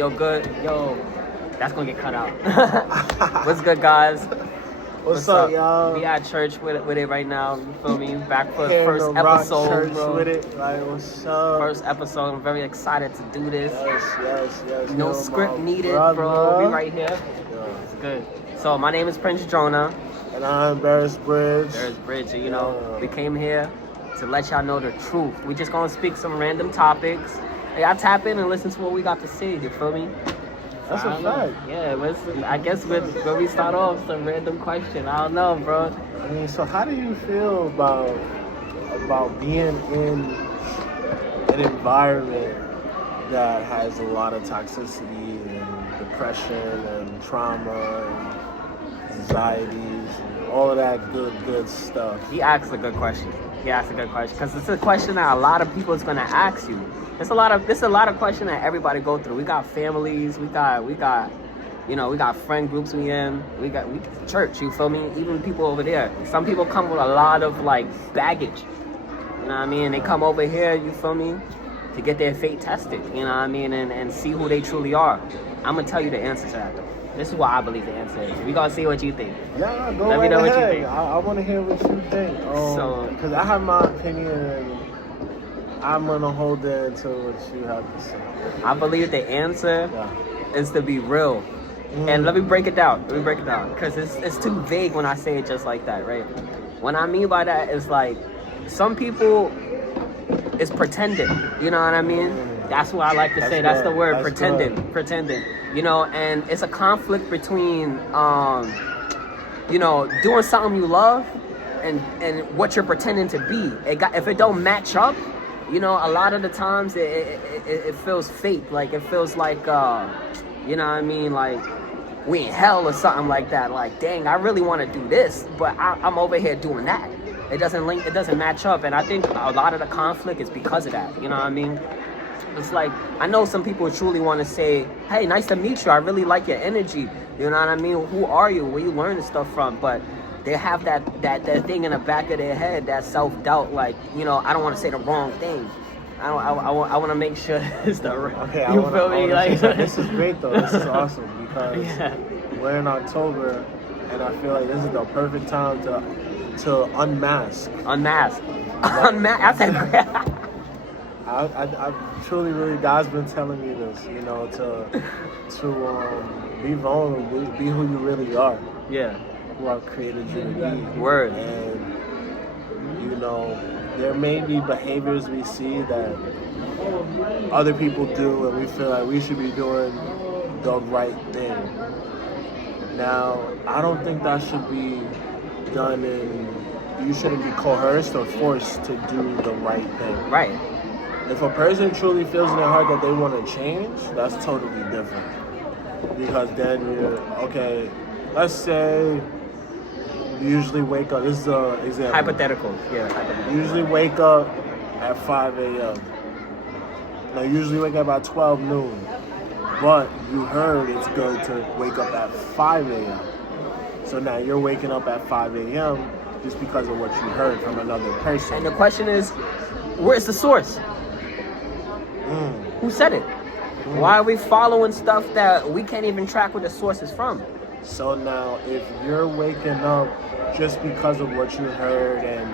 Yo, good. Yo, that's gonna get cut out. What's good, guys? What's up, y'all? We at church with it right now. You feel me? Back for the Here in first the rock episode, church bro. with it. Like, what's up? First episode. I'm very excited to do this. Yes. No Yo, script my needed, brother. bro. We right here. Yo. It's good. So my name is Prince Jonah. And I'm Barris Bridge. There's Bridge. You know, we came here to let y'all know the truth. We just gonna speak some random topics. Hey, y'all tap in and listen to what we got to say. You feel me? That's a fact. Yeah, I guess when we start off, some random question. I don't know, bro. I mean, so how do you feel about being in an environment that has a lot of toxicity and depression and trauma and anxieties and all of that good stuff? He asked a good question. Because it's a question that a lot of people is gonna ask you. It's a lot of question that everybody go through. We got families, we got friend groups we in, we got church, you feel me? Even people over there. Some people come with a lot of like baggage. You know what I mean? They come over here, you feel me, to get their fate tested, you know what I mean, and see who they truly are. I'm gonna tell you the answer to that though. This is what I believe the answer is. We gonna see what you think. Yeah, go Let me right know ahead. what you think. I want to hear what you think. Because I have my opinion and I'm gonna hold it to what you have to say. I believe the answer is to be real. And let me break it down. Because it's too vague when I say it just like that, right? What I mean by that is like, some people is pretending. You know what I mean? That's what I like to say. That's the word, pretending. You know, and it's a conflict between, doing something you love and what you're pretending to be. If it don't match up, you know, a lot of the times it feels fake. Like, it feels like, you know what I mean? Like, we in hell or something like that. Like, dang, I really want to do this, but I'm over here doing that. It doesn't match up. And I think a lot of the conflict is because of that. You know what I mean? It's like, I know some people truly want to say, hey, nice to meet you. I really like your energy. You know what I mean? Who are you? Where you learn this stuff from? But they have that thing in the back of their head, that self-doubt, like, you know, I don't want to say the wrong thing. I want to make sure it's the right. Okay, you feel me? Like, this is great though. This is awesome because we're in October, and I feel like this is the perfect time to unmask. Unmask. That's it. I truly, really, God's been telling me this, you know, to be vulnerable, be who you really are. Yeah. Who I've created you to be. Word. And, you know, there may be behaviors we see that other people do, and we feel like we should be doing the right thing. Now, I don't think that should be done you shouldn't be coerced or forced to do the right thing. Right. If a person truly feels in their heart that they want to change, that's totally different. Because then okay, let's say you usually wake up, this is an example. Hypothetical. You usually wake up at 5 a.m. Now, you usually wake up at 12 noon. But you heard it's good to wake up at 5 a.m. So now you're waking up at 5 a.m. just because of what you heard from another person. And the question is, where's the source? Who said it? Why are we following stuff that we can't even track where the source is from? So now, if you're waking up just because of what you heard, and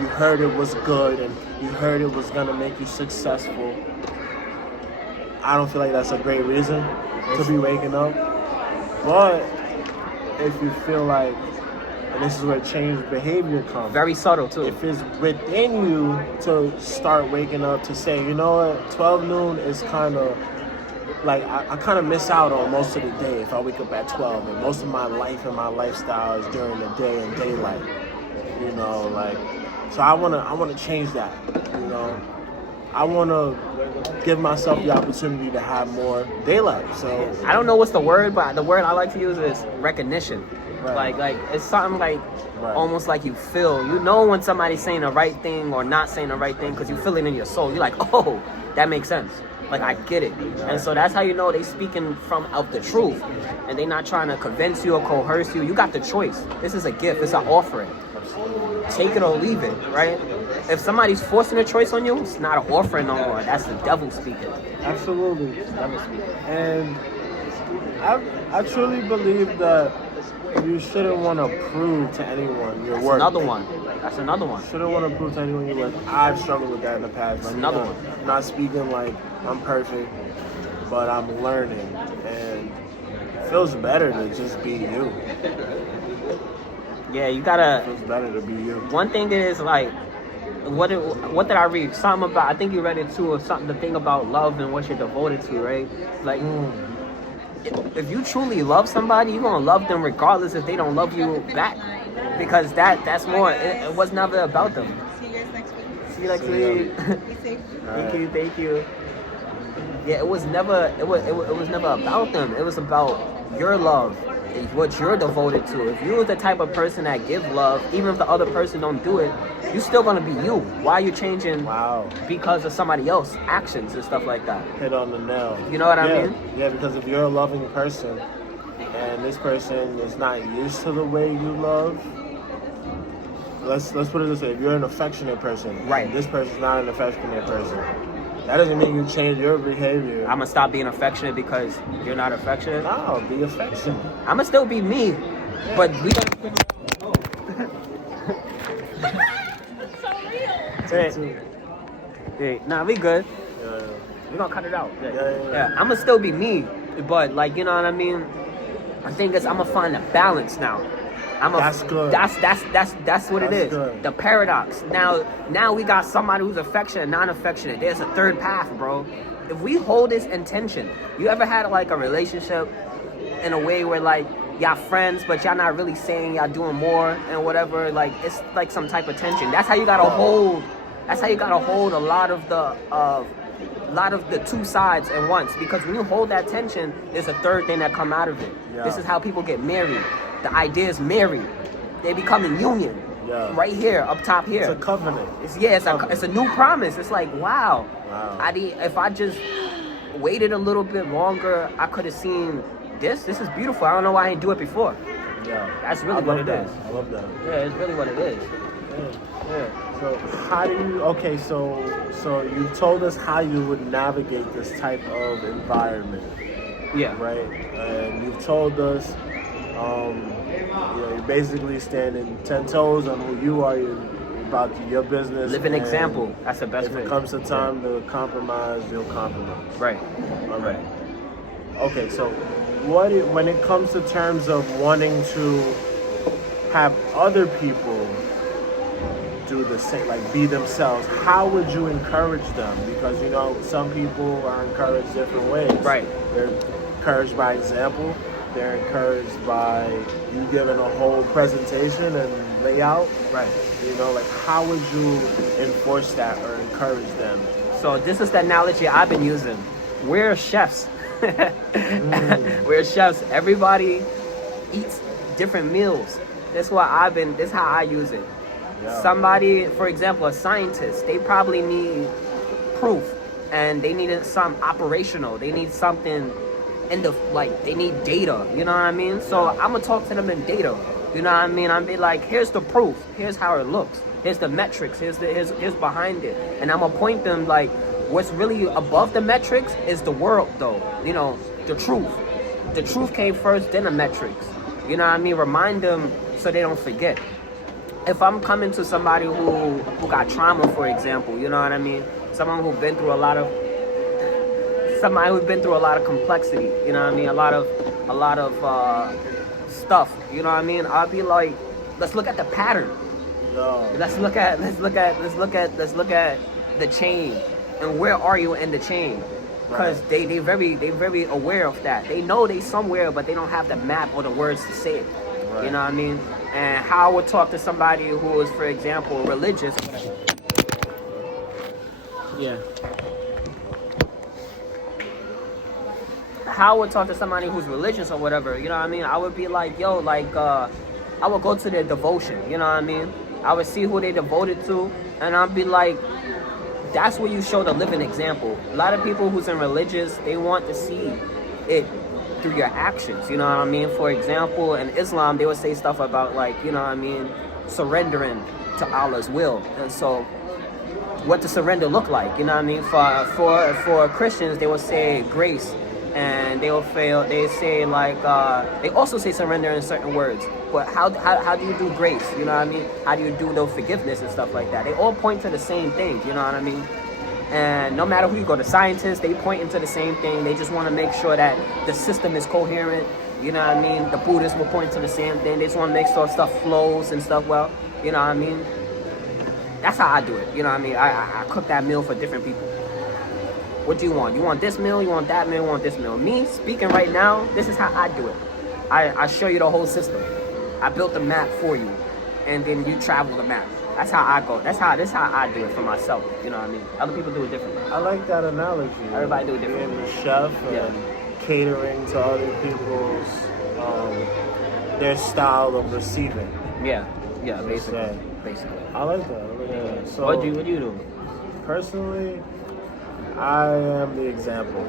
you heard it was good, and you heard it was gonna make you successful, I don't feel like that's a great reason to be waking up. But if you feel like, and this is where changed behavior comes. Very subtle too. If it's within you to start waking up to say, you know what, 12 noon is kind of like, I kind of miss out on most of the day if I wake up at 12, and most of my life and my lifestyle is during the day and daylight, you know, like, so I want to change that, you know. I want to give myself the opportunity to have more daylight. So I don't know what's the word, but the word I like to use is recognition. Right. Like it's something like almost like you know when somebody's saying the right thing or not saying the right thing, because you feel it in your soul. You're like, oh, that makes sense. Like, I get it. And so that's how you know they speaking of the truth, and they not trying to convince you or coerce you. You got the choice. This is a gift. It's an offering. Take it or leave it, right? if somebody's forcing a choice on you, it's not an offering no more. That's the devil speaking. Absolutely. It's the devil speaking. And I truly believe that you shouldn't want to prove to anyone your worth. That's another one. Shouldn't want to prove to anyone your worth. I've struggled with that in the past. That's another one. I'm not speaking like I'm perfect, but I'm learning, and it feels better to just be you. Yeah, you gotta. It feels better to be you. One thing is like, what did I read? Something about, I think you read it too, or something. The thing about love and what you're devoted to, right? Like, if you truly love somebody, you're gonna love them regardless if they don't love you back, because that's more. It was never about them. See you next week. Thank you. Yeah, it was never. It was never about them. It was about your love, what you're devoted to. If you're the type of person that give love, even if the other person don't do it, you're still gonna be you. Why are you changing? Wow. Because of somebody else's actions and stuff like that. Hit on the nail. You know what I mean? Yeah, because if you're a loving person and this person is not used to the way you love, let's put it this way: if you're an affectionate person, right? This person's not an affectionate person. That doesn't mean you change your behavior. I'm gonna stop being affectionate because you're not affectionate. No, be affectionate. I'm gonna still be me, but we don't. Hey, nah, we good. Yeah. We gonna cut it out. Yeah. I'm gonna still be me, but like, you know what I mean. The thing is, I'm gonna find a balance now. That's good. That's what it is. Good. The paradox. Now we got somebody who's affectionate and non-affectionate. There's a third path, bro. If we hold this intention, you ever had like a relationship in a way where like y'all friends, but y'all not really saying y'all doing more and whatever? Like it's like some type of tension. That's how you gotta hold. That's how you gotta hold a lot of the two sides at once. Because when you hold that tension, there's a third thing that come out of it. Yeah. This is how people get married. The idea is married. They become in union. Yeah. Right here, up top here. It's a covenant. It's a new promise. It's like, wow. If I just waited a little bit longer, I could have seen this. This is beautiful. I don't know why I didn't do it before. Yeah. That's really what it is. I love that. Yeah, it's really what it is. Yeah. So how do you? Okay, so you told us how you would navigate this type of environment. Yeah. Right. And you've told us. You're basically standing 10 toes on who you are. You're about your business. Live an example. That's the best way. If it comes to time to compromise, you'll compromise. Right. All right. Okay, so when it comes to terms of wanting to have other people do the same, like be themselves, how would you encourage them? Because some people are encouraged different ways. Right. They're encouraged by example. They're encouraged by you giving a whole presentation and layout. Right. How would you enforce that or encourage them? So this is the analogy I've been using. We're chefs. We're chefs. Everybody eats different meals. That's how I use it. Yeah. Somebody, for example, a scientist, they probably need proof and they need some operational. They need something they need data, you know what I mean? So I'm gonna talk to them in data, you know what I mean? I'm be like, here's the proof, here's how it looks, here's the metrics, here's behind it, and I'm gonna point them like, what's really above the metrics is the world, though, the truth. The truth came first, then the metrics, you know what I mean? Remind them so they don't forget. If I'm coming to somebody who got trauma, for example, you know what I mean? Somebody who's been through a lot of complexity, you know what I mean? A lot of stuff, you know what I mean? I'll be like, let's look at the pattern. No. Let's look at the chain, and where are you in the chain? Because they very aware of that. They know they somewhere, but they don't have the map or the words to say it. Right. You know what I mean? And how I would talk to somebody who is, for example, religious. Yeah. How I would talk to somebody who's religious or whatever, you know what I mean? I would be like, I would go to their devotion, you know what I mean? I would see who they devoted to, and I'd be like, that's where you show the living example. A lot of people who's in religious, they want to see it through your actions, you know what I mean? For example, in Islam, they would say stuff about like, you know what I mean, surrendering to Allah's will. And so what the surrender look like. You know what I mean? For Christians, they will say grace, and they say like they also say surrender in certain words. But how do you do grace? You know what I mean? How do you do the forgiveness and stuff like that? They all point to the same things. You know what I mean? And no matter who you go, the scientists, they point into the same thing. They just want to make sure that the system is coherent. You know what I mean? The Buddhists will point to the same thing. They just want to make sure stuff flows and stuff well. You know what I mean? That's how I do it. You know what I mean? I cook that meal for different people. What do you want? You want this meal? You want that meal? You want this meal? Me, speaking right now, this is how I do it. I show you the whole system. I built the map for you, and then you travel the map. That's how I go. This is how I do it for myself. You know what I mean? Other people do it differently. I like that analogy. Everybody do it differently. Being the chef and catering to other people's their style of receiving. Yeah, basically. I like that. So what do you do? Personally, I am the example.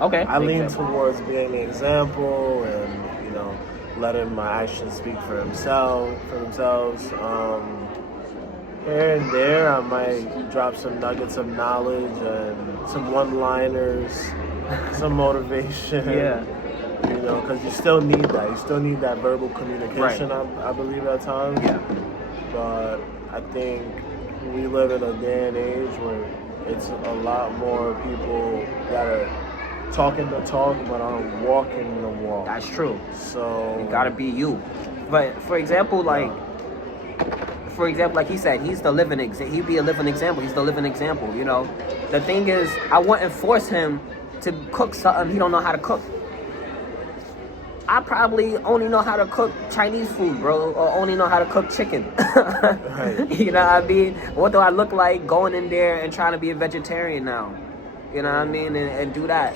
Okay. I lean towards being the example, and letting my actions speak for themselves. Here and there, I might drop some nuggets of knowledge and some one-liners, some motivation. Yeah. Because you still need that. You still need that verbal communication, right. I believe, at times. Yeah. But I think we live in a day and age where it's a lot more people that are talking the talk but aren't walking the walk. That's true. So you gotta be you. But for example, like he said, he's the living example. He'd be a living example. He's the living example. The thing is, I wouldn't force him to cook something he don't know how to cook. I probably only know how to cook Chinese food, bro, or only know how to cook chicken. Right. You know what I mean? What do I look like going in there and trying to be a vegetarian now? You know what I mean? And do that.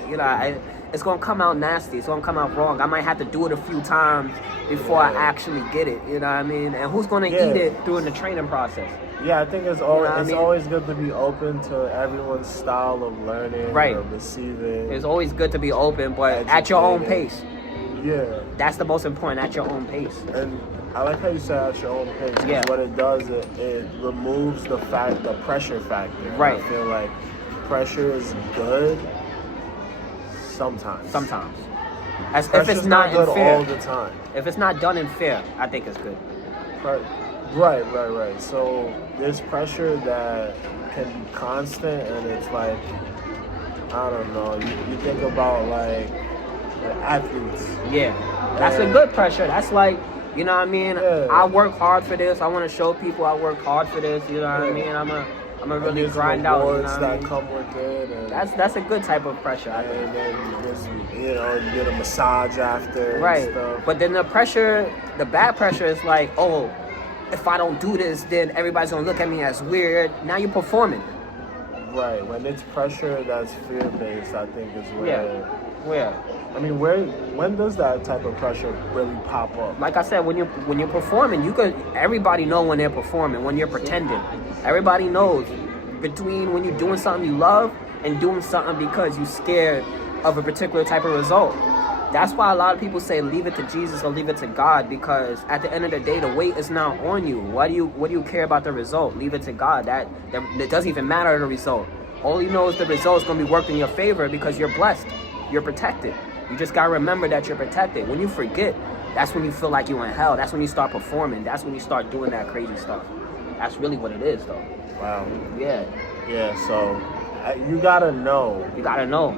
It's going to come out nasty. It's going to come out wrong. I might have to do it a few times before I actually get it. You know what I mean? And who's going to eat it during the training process? Yeah, I think it's always good to be open to everyone's style of learning or receiving. It's always good to be open, but at your own pace. Yeah. That's the most important, at your own pace. And I like how you say at your own pace. Because what it does, it removes the pressure factor. Right. I feel like pressure is good sometimes. If it's not good fair. all the time. If it's not done in fair, I think it's good. Right. So there's pressure that can be constant, and it's like, I don't know, you think about like athletes. Yeah, that's a good pressure. That's like, you know what I mean? Yeah. I work hard for this. I want to show people I work hard for this. You know what I mean? I'm a really grind out. You know that come with it. And that's a good type of pressure. I think. And then there's, you get a massage after. Right. And stuff. But then the bad pressure is like, oh, if I don't do this, then everybody's gonna look at me as weird. Now you're performing. Right. When it's pressure that's fear-based, I think is where. I mean, when does that type of pressure really pop up? Like I said, when you're performing, everybody know when they're performing, when you're pretending. Everybody knows between when you're doing something you love and doing something because you're scared of a particular type of result. That's why a lot of people say leave it to Jesus or leave it to God, because at the end of the day, the weight is not on you. What do you care about the result? Leave it to God. That it doesn't even matter the result. All you know is the result is going to be worked in your favor because you're blessed. You're protected. You just got to remember that you're protected. When you forget, that's when you feel like you're in hell. That's when you start performing. That's when you start doing that crazy stuff. That's really what it is, though. Wow. Yeah. Yeah, so you got to know. You got to know.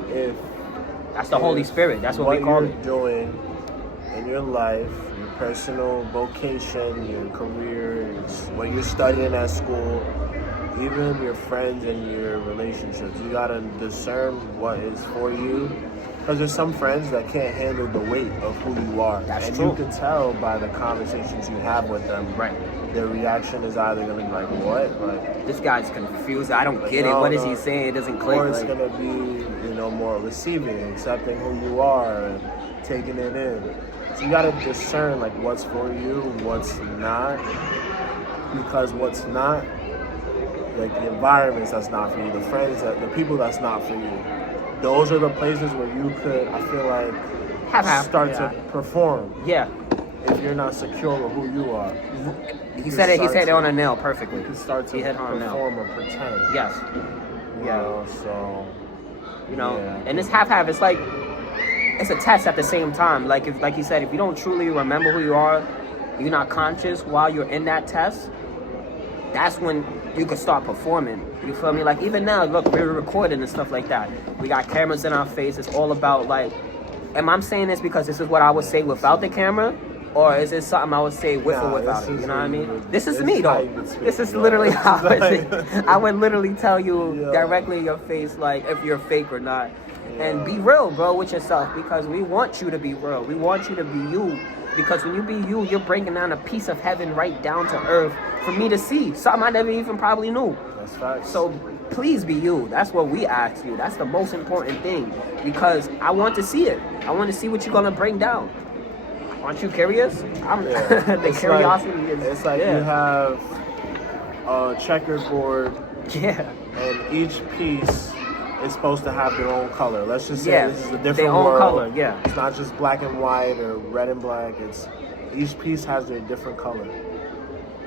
That's the Holy Spirit. That's what we call it. What you're doing in your life, your personal vocation, your career, when you're studying at school, even your friends and your relationships, you got to discern what is for you. Because there's some friends that can't handle the weight of who you are. That's true. true. You can tell by the conversations you have with them. Right. Their reaction is either going to be like, what? Like, this guy's confused. I don't get it. What is he saying? It doesn't click. Or it's going to be, more receiving, accepting who you are and taking it in. So you got to discern, like, what's for you, what's not. Because what's not, like the environments that's not for you, the friends, the people that's not for you. Those are the places where you could, I feel like, start to perform. Yeah. if you're not secure with who you are. He said it on a nail perfectly. You can start to perform or pretend. Yes. Yeah. So. And it's half. It's like it's a test at the same time. Like you said, if you don't truly remember who you are, you're not conscious while you're in that test. That's when you can start performing. You feel me? Like even now, look, we're recording and stuff like that. We got cameras in our face. It's all about like. Am I saying this because this is what I would say without the camera? Or is it something I would say with or without it? You know what I mean? This is me though. This is literally how I would literally tell you directly in your face, like if you're fake or not. And be real, bro, with yourself, because we want you to be real. We want you to be you. Because when you be you, you're breaking down a piece of heaven right down to earth for me to see. Something I never even probably knew. That's facts. So please be you. That's what we ask you. That's the most important thing. Because I want to see it. I want to see what you're going to bring down. Aren't you curious? The curiosity is... It's like you have a checkerboard. Yeah. And each piece is supposed to have their own color. Let's just say this is a different their own world. Color, yeah. It's not just black and white or red and black. It's each piece has their different color.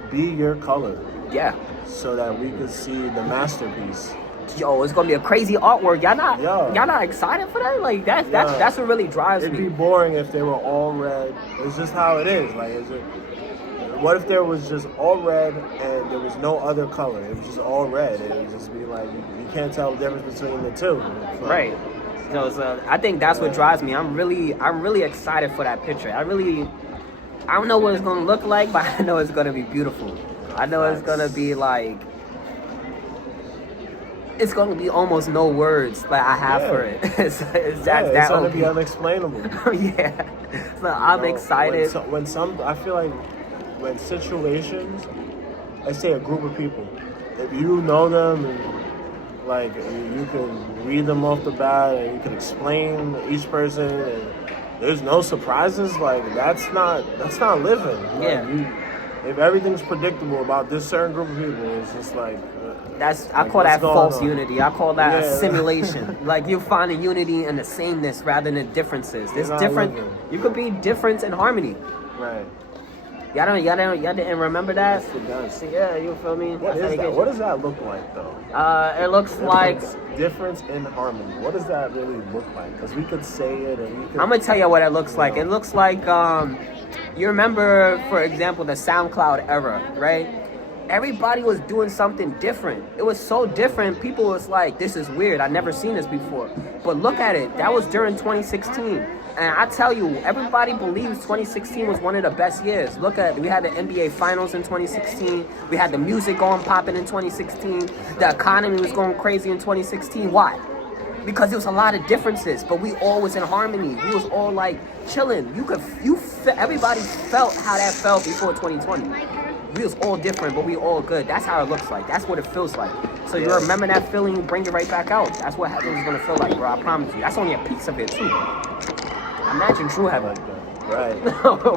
Be your color. Yeah. So that we can see the masterpiece. Yo, it's gonna be a crazy artwork. Y'all not excited for that? Like that's what really drives me. It'd be boring if they were all red. It's just how it is. Like, what if there was just all red and there was no other color? It was just all red. It would just be like you can't tell the difference between the two. Right. So I think that's what drives me. I'm really excited for that picture. I don't know what it's gonna look like, but I know it's gonna be beautiful. I know it's gonna be like. It's gonna be almost no words that I have for it. It's gonna be unexplainable. Yeah. So I'm excited. I feel like when situations, let's say a group of people, if you know them and like you can read them off the bat and you can explain each person and there's no surprises, like that's not living. Like, if everything's predictable about this certain group of people, it's just like. I call that false unity. I call that a simulation. Like you're finding unity in the sameness rather than differences. There's different. You could be different in harmony. Right. Y'all didn't remember that? Yes, it does. Yeah, you feel me? What is that? What does that look like though? It looks like difference in harmony. What does that really look like? Because we could say it and we could. I'm gonna tell you what it looks like. It looks like you remember, for example, the SoundCloud era, right? Everybody was doing something different. It was so different. People was like, this is weird. I've never seen this before. But look at it. That was during 2016. And I tell you, everybody believes 2016 was one of the best years. Look at, we had the NBA Finals in 2016. We had the music going popping in 2016. The economy was going crazy in 2016. Why? Because there was a lot of differences, but we all was in harmony. We was all like chilling. Everybody felt how that felt before 2020. We was all different, but we all good. That's how it looks like. That's what it feels like. So you remember that feeling, you bring it right back out. That's what heaven is gonna feel like, bro. I promise you. That's only a piece of it too. Imagine true heaven. Right.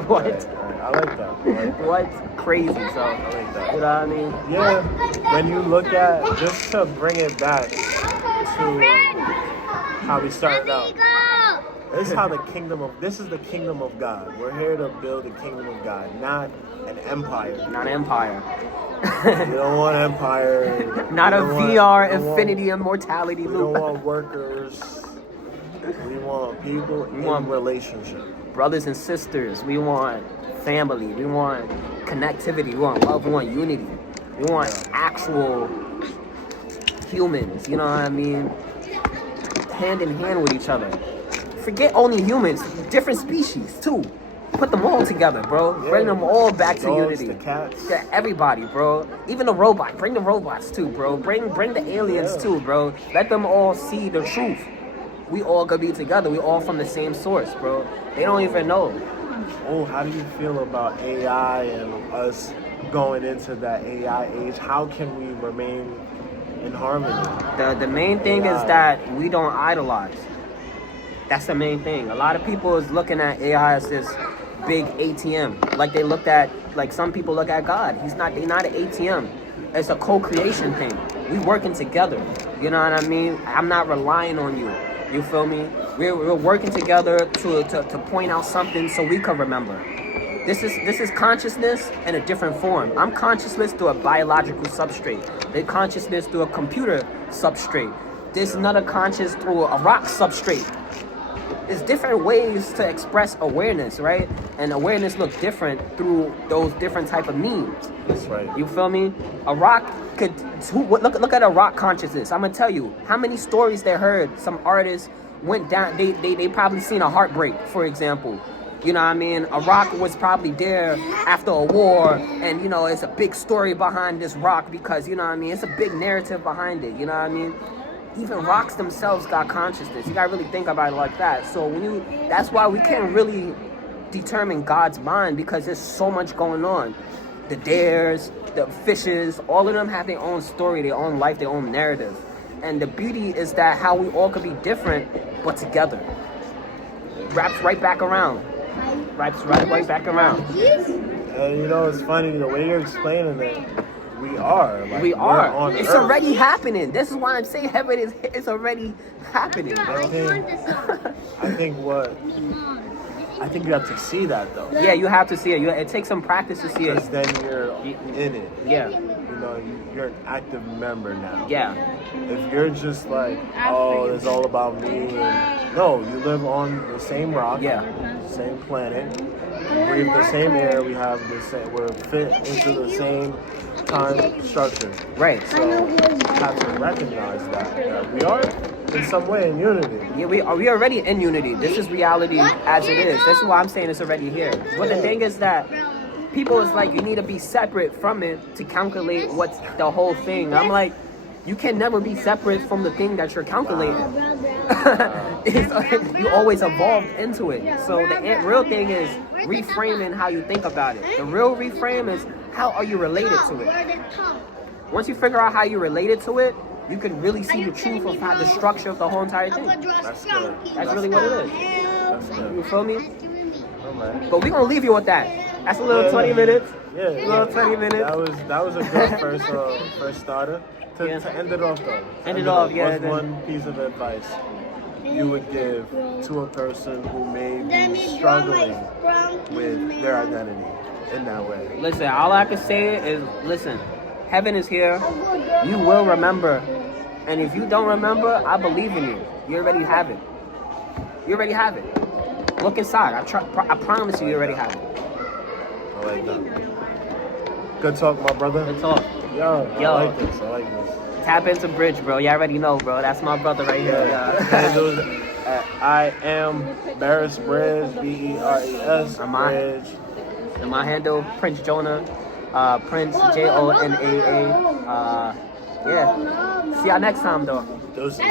What? Right. I like that. What? Crazy. So I like that. you know what I mean? Yeah. When you look at, just to bring it back to how we started out. This is the kingdom of God. We're here to build the kingdom of God, not an empire. Not an empire. We don't want empire. Not a VR, infinity, immortality loop. We don't want workers. We want people in relationship. Brothers and sisters. We want family. We want connectivity. We want love. We want unity. We want actual humans. You know what I mean? Hand in hand with each other. Forget only humans, different species too. Put them all together, bro. Yeah. Bring them all back to unity. The cats. Yeah, everybody, bro. Even the robot. Bring the robots too, bro. Bring the aliens too, bro. Let them all see the truth. We all gonna be together. We all from the same source, bro. They don't even know. Oh, how do you feel about AI and us going into that AI age? How can we remain in harmony? The main thing is that we don't idolize. That's the main thing. A lot of people is looking at AI as this big ATM. Like some people look at God. They're not an ATM. It's a co-creation thing. We working together. You know what I mean? I'm not relying on you. You feel me? We're working together to point out something so we can remember. This is consciousness in a different form. I'm consciousness through a biological substrate. They're consciousness through a computer substrate. There's another conscious through a rock substrate. There's different ways to express awareness, right? And awareness look different through those different type of means. That's right. You feel me? A rock could look at a rock consciousness. I'm gonna tell you how many stories they heard. Some artists went down. They probably seen a heartbreak, for example. You know what I mean? A rock was probably there after a war, and you know it's a big story behind this rock because you know what I mean. It's a big narrative behind it. You know what I mean? Even rocks themselves got consciousness. You gotta really think about it like that. So that's why we can't really determine God's mind because there's so much going on. The dares, the fishes, all of them have their own story, their own life, their own narrative. And the beauty is that how we all could be different, but together. Wraps right back around. Wraps right back around. And you know, it's funny the way you're explaining it. We are. Like, we are. On it's Earth. Already happening. This is why I'm saying heaven is. It's already happening. I think you have to see that though. Yeah, you have to see it. It takes some practice to see it. Because then you're in it. Yeah. You know, you're an active member now. Yeah. If you're just like, oh, it's all about me. No, you live on the same rock. Yeah. Same planet. We breathe the same air. We have the same. We're fit into the same time structure. Right. So you have to recognize that we are in some way in unity. Yeah, we are already in unity. This is reality as it is. This is why I'm saying it's already here. But the thing is that people is like, you need to be separate from it to calculate what's the whole thing. I'm like, you can never be separate from the thing that you're calculating. You always evolve into it. So the real thing is reframing how you think about it. The real reframe is how are you related to it. Once you figure out how you related to it, you can really see the truth of how the structure of the whole entire thing. That's good. That's really what it is. That's good. You feel me? Oh, man. But we're gonna leave you with that. That's a little 20 minutes. Yeah. A little 20 minutes. That was a good first starter. To end it off though. End it off, yeah. What's one piece of advice you would give to a person who may be struggling with their identity in that way? Listen, all I can say is, listen, heaven is here. You will remember. And if you don't remember, I believe in you. You already have it. You already have it. Look inside. I promise you already have it. I like that. Good talk, my brother. Good talk. Yo. I like this. Tap into Bridge, bro. You already know, bro. That's my brother right here. I am Barris Bridge, Beres. Bridge. And my handle, Prince Jonah. Prince Jonaa. Yeah. See y'all next time, though. Deuces.